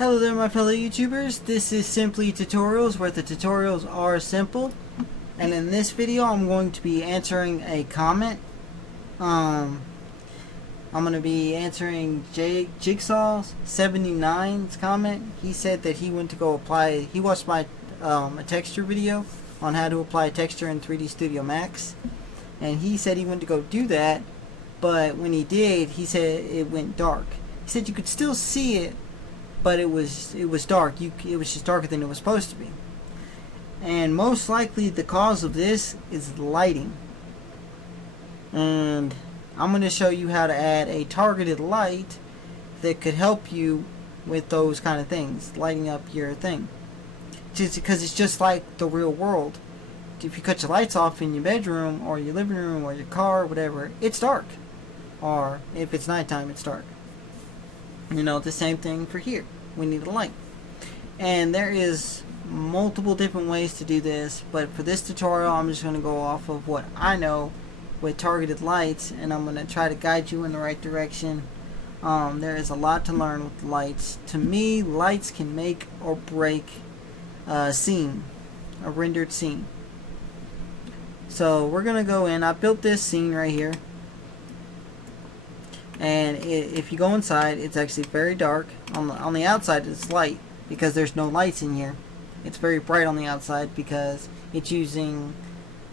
Hello there my fellow YouTubers, this is Simply Tutorials where the tutorials are simple, and in this video I'm going to be answering a comment. I'm going to be answering Jigsaw's 79's comment. He said that he went to go apply, he watched my a texture video on how to apply a texture in 3D Studio Max, and he said he went to go do that, but when he did, he said it went dark. He said you could still see it, but it was dark. It was just darker than it was supposed to be. And most likely the cause of this is lighting. And I'm going to show you how to add a targeted light that could help you with those kind of things, lighting up your thing. Just because it's just like the real world. If you cut your lights off in your bedroom or your living room or your car or whatever, it's dark. Or if it's nighttime, it's dark. You know, the same thing for here. We need a light. And there is multiple different ways to do this, but for this tutorial I'm just going to go off of what I know with targeted lights, and I'm going to try to guide you in the right direction. There is a lot to learn with lights. To me, lights can make or break a scene, a rendered scene. So we're going to go in. I built this scene right here. And if you go inside, it's actually very dark. On the outside, it's light because there's no lights in here. It's very bright on the outside because it's using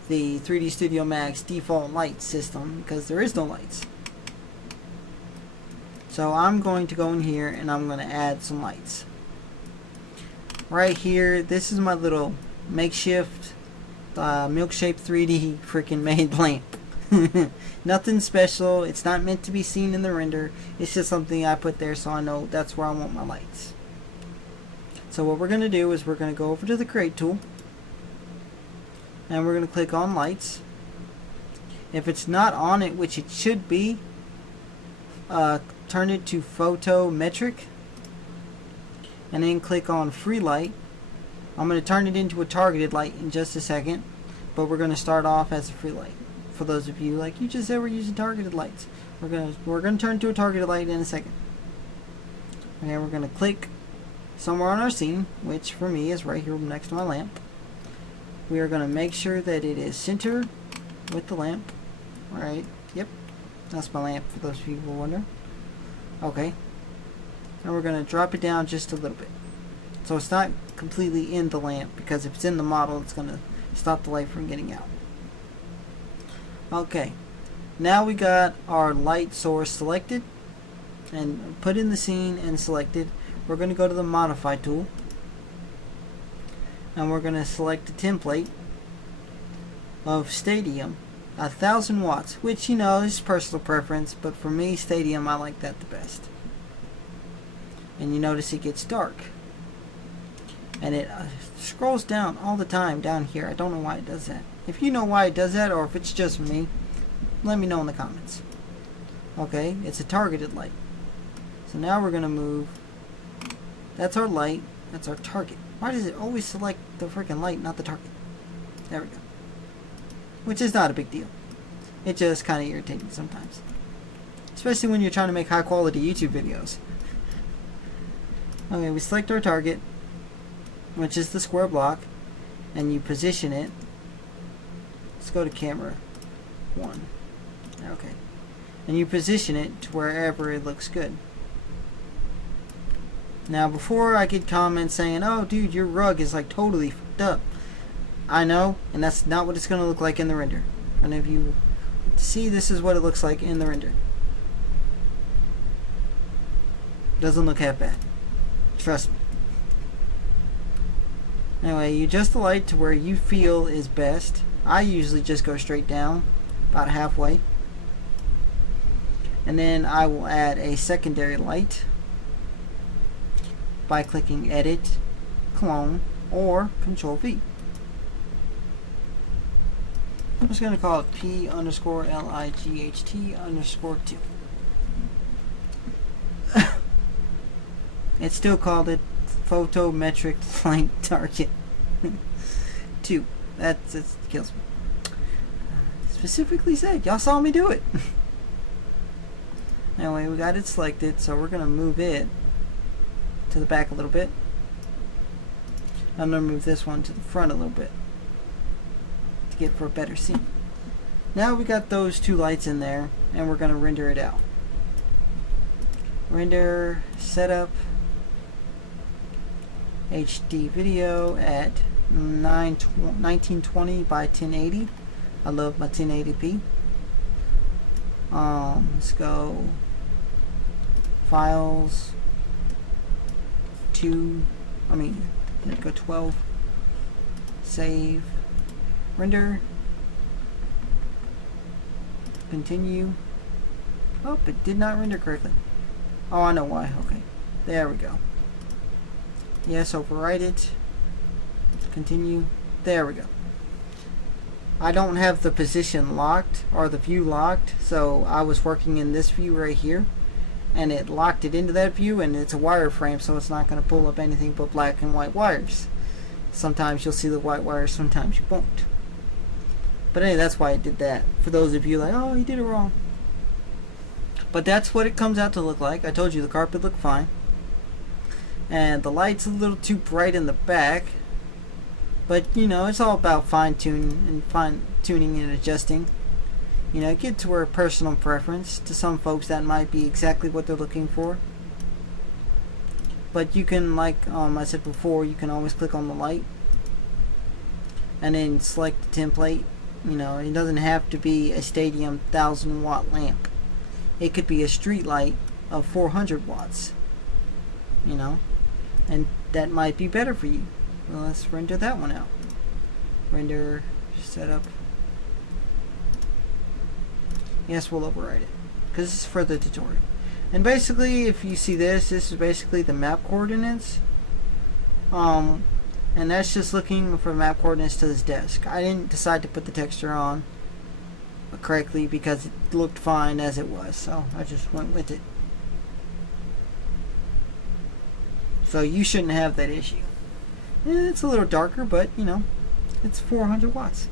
the 3D Studio Max default light system because there is no lights. So I'm going to go in here and I'm going to add some lights. Right here, this is my little makeshift milk-shaped 3D freaking made lamp. Nothing special. It's not meant to be seen in the render. It's just something I put there so I know that's where I want my lights. So what we're going to do is we're going to go over to the create tool and we're going to click on lights. If it's not on it, which it should be, turn it to photometric and then click on free light. I'm going to turn it into a targeted light in just a second, but we're going to start off as a free light. For those of you, like you just said, we're using targeted lights. We're gonna turn to a targeted light in a second. And we're gonna click somewhere on our scene, which for me is right here next to my lamp. We are gonna make sure that it is centered with the lamp. Alright, yep, that's my lamp for those people who wonder. Okay, and we're gonna drop it down just a little bit, so it's not completely in the lamp, because if it's in the model, it's gonna stop the light from getting out. Okay, now we got our light source selected and put in the scene and selected. We're going to go to the modify tool and we're going to select a template of Stadium 1000 watts, which, you know, is personal preference, but for me, Stadium, I like that the best. And you notice it gets dark and it scrolls down all the time down here. I don't know why it does that. If you know why it does that, or if it's just me, let me know in the comments. Okay, it's a targeted light. So now we're going to move. That's our light. That's our target. Why does it always select the freaking light, not the target? There we go. Which is not a big deal. It just kind of irritating sometimes. Especially when you're trying to make high quality YouTube videos. Okay, we select our target, which is the square block, and you position it. Let's go to camera 1. Okay. And you position it to wherever it looks good. Now before I get comments saying, oh dude, your rug is like totally fucked up. I know, and that's not what it's going to look like in the render. And if you see, this is what it looks like in the render. Doesn't look half bad. Trust me. Anyway, you adjust the light to where you feel is best. I usually just go straight down, about halfway. And then I will add a secondary light by clicking Edit, Clone, or Control V. I'm just going to call it P_LIGHT_2. It's still called it Photometric Light Target 2. That kills me. Specifically said, y'all saw me do it. Anyway, we got it selected, so we're gonna move it to to the back a little bit. I'm going to move this one to the front a little bit to get for a better scene. Now we got those two lights in there, and we're going to render it out. Render setup HD video at 1920 by 1080. I love my 1080p. Let's go files let's go 12. Save. Render. Continue. Oh, it did not render correctly. Oh, I know why. Okay. There we go. Yes, overwrite it. Continue. There we go. I don't have the position locked or the view locked, so I was working in this view right here, and it locked it into that view, and it's a wireframe, so it's not going to pull up anything but black and white wires. Sometimes you'll see the white wires, sometimes you won't. But anyway, that's why I did that. For those of you like, oh, you did it wrong. But that's what it comes out to look like. I told you the carpet looked fine. And the light's a little too bright in the back. But, you know, it's all about fine-tuning and adjusting. You know, get to where personal preference. To some folks, that might be exactly what they're looking for. But you can, like I said before, you can always click on the light. And then select the template. You know, it doesn't have to be a stadium 1,000-watt lamp. It could be a street light of 400 watts. You know, and that might be better for you. Well, let's render that one out. Render setup. Yes, we'll overwrite it because this is for the tutorial. And basically, if you see this is basically the map coordinates. And that's just looking for map coordinates to this desk. I didn't decide to put the texture on correctly because it looked fine as it was, so I just went with it. So you shouldn't have that issue. It's a little darker, but you know, it's 400 watts.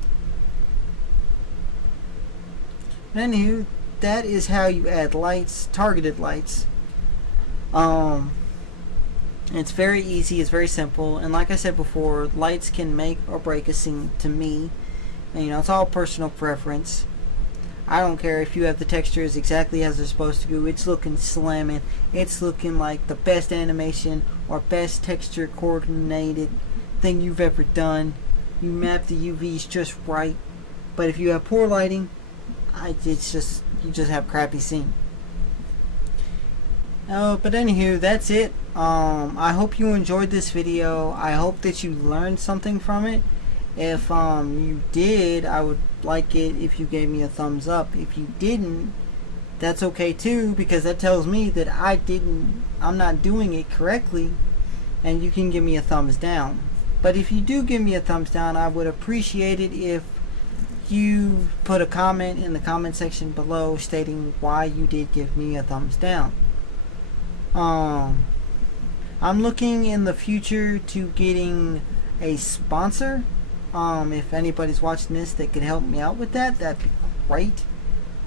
Anywho, that is how you add lights, targeted lights. It's very easy, it's very simple, and like I said before, lights can make or break a scene to me. And you know, it's all personal preference. I don't care if you have the textures exactly as they're supposed to go. It's looking slamming. It's looking like the best animation or best texture coordinated thing you've ever done. You map the UVs just right. But if you have poor lighting, you just have crappy scene. But anywho, that's it. I hope you enjoyed this video. I hope that you learned something from it. If you did, I would like it if you gave me a thumbs up. If you didn't, that's okay too, because that tells me that I'm not doing it correctly, and you can give me a thumbs down. But if you do give me a thumbs down, I would appreciate it if you put a comment in the comment section below stating why you did give me a thumbs down. I'm looking in the future to getting a sponsor. If anybody's watching this that could help me out with that, that'd be great.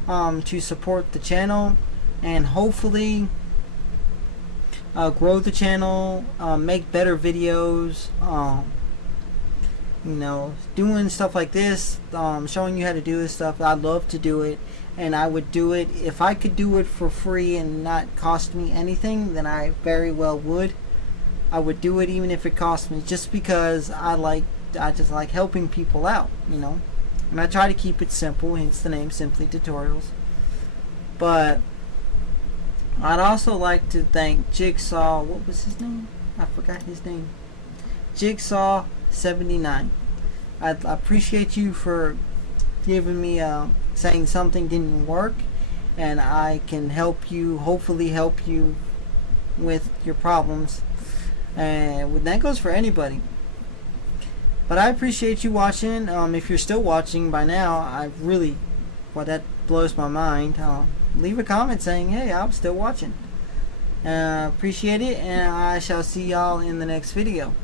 To support the channel and hopefully grow the channel, make better videos, you know, doing stuff like this, showing you how to do this stuff. I'd love to do it, and I would do it if I could do it for free and not cost me anything. Then I very well would. I would do it even if it cost me, just because I just like helping people out, you know. And I try to keep it simple, hence the name Simply Tutorials. But I'd also like to thank Jigsaw, what was his name? I forgot his name. Jigsaw 79. I appreciate you for giving me saying something didn't work, and I can help you, hopefully help you with your problems. And that goes for anybody. But I appreciate you watching. If you're still watching by now, that blows my mind. Leave a comment saying, hey, I'm still watching. Appreciate it, and I shall see y'all in the next video.